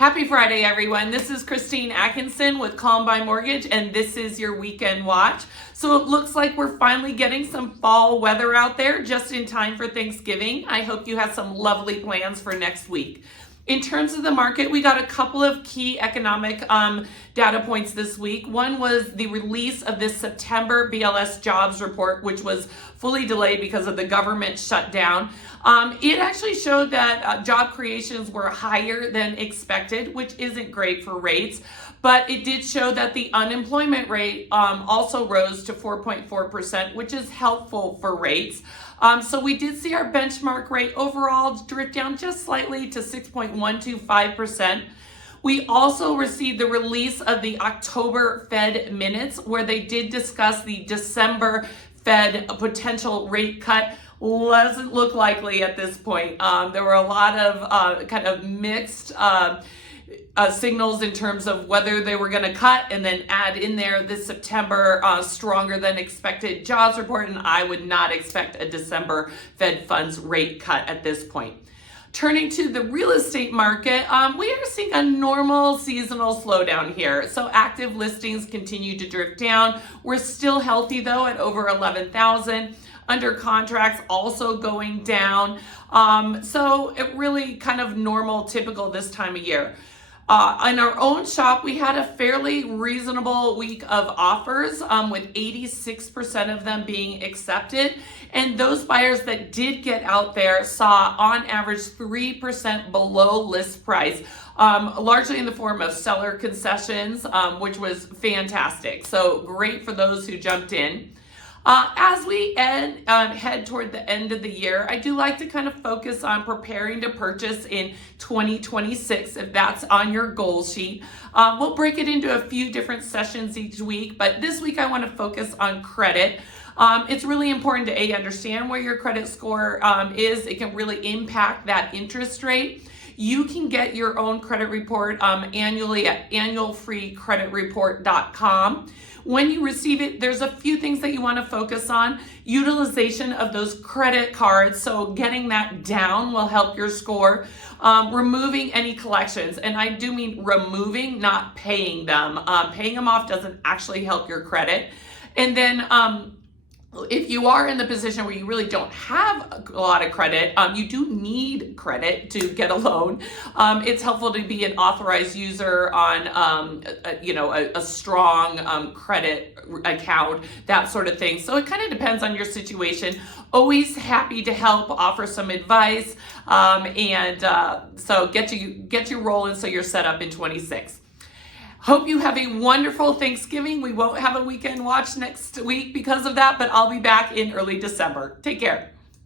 Happy Friday, everyone. This is Christine Atkinson with Columbine Mortgage, and this is your weekend watch. So it looks like we're finally getting some fall weather out there just in time for Thanksgiving. I hope you have some lovely plans for next week. In terms of the market, we got a couple of key economic data points this week. One was the release of this September BLS jobs report, which was fully delayed because of the government shutdown. It actually showed that job creations were higher than expected, which isn't great for rates, but it did show that the unemployment rate also rose to 4.4%, which is helpful for rates. So we did see our benchmark rate overall drift down just slightly to 6.125%. We also received the release of the October Fed minutes, where they did discuss the December Fed potential rate cut. Doesn't look likely at this point. There were a lot of kind of mixed signals in terms of whether they were going to cut, and then add in there this September stronger than expected jobs report, and I would not expect a December Fed funds rate cut at this point. Turning to the real estate market, we are seeing a normal seasonal slowdown here. So active listings continue to drift down. We're still healthy though at over 11,000. Under contracts also going down. So it really kind of normal, typical this time of year. In our own shop, we had a fairly reasonable week of offers with 86% of them being accepted. And those buyers that did get out there saw on average 3% below list price, largely in the form of seller concessions, which was fantastic. So great for those who jumped in. As we head toward the end of the year, I do like to kind of focus on preparing to purchase in 2026, if that's on your goal sheet. We'll break it into a few different sessions each week, but this week I want to focus on credit. It's really important to understand where your credit score is. It can really impact that interest rate. You can get your own credit report annually at annualfreecreditreport.com. When you receive it, there's a few things that you want to focus on. Utilization of those credit cards, so getting that down will help your score. Removing any collections, and I do mean removing, not paying them. Paying them off doesn't actually help your credit. And then if you are in the position where you really don't have a lot of credit, you do need credit to get a loan. It's helpful to be an authorized user on, a strong credit account, that sort of thing. So it kind of depends on your situation. Always happy to help, offer some advice, so get you rolling so you're set up in 26. Hope you have a wonderful Thanksgiving. We won't have a weekend watch next week because of that, but I'll be back in early December. Take care.